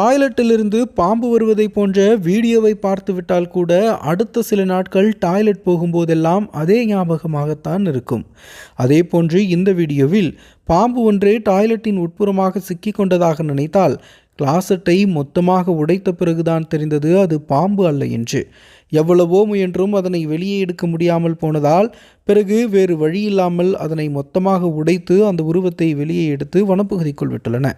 டாய்லெட்டிலிருந்து பாம்பு வருவதை போன்ற வீடியோவை பார்த்துவிட்டால் கூட அடுத்த சில நாட்கள் டாய்லெட் போகும்போதெல்லாம் அதே ஞாபகமாகத்தான் இருக்கும். அதே போன்று இந்த வீடியோவில் பாம்பு ஒன்றே டாய்லெட்டின் உட்புறமாக சிக்கி கொண்டதாக நினைத்தால் கிளாசட்டை மொத்தமாக உடைத்த பிறகுதான் தெரிந்தது அது பாம்பு அல்ல என்று. எவ்வளவோ முயன்றும் அதனை வெளியே எடுக்க முடியாமல் போனதால் பிறகு வேறு வழியில்லாமல் அதனை மொத்தமாக உடைத்து அந்த உருவத்தை வெளியே எடுத்து வனப்பகுதிக்குள் விட்டுள்ளன.